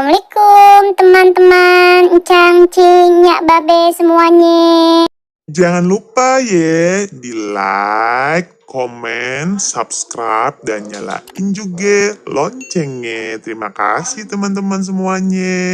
Assalamualaikum teman-teman, Encang, Cing, Nyak, Babe semuanya. Jangan lupa ya di like, komen, subscribe, dan nyalain juga loncengnya. Terima kasih teman-teman semuanya.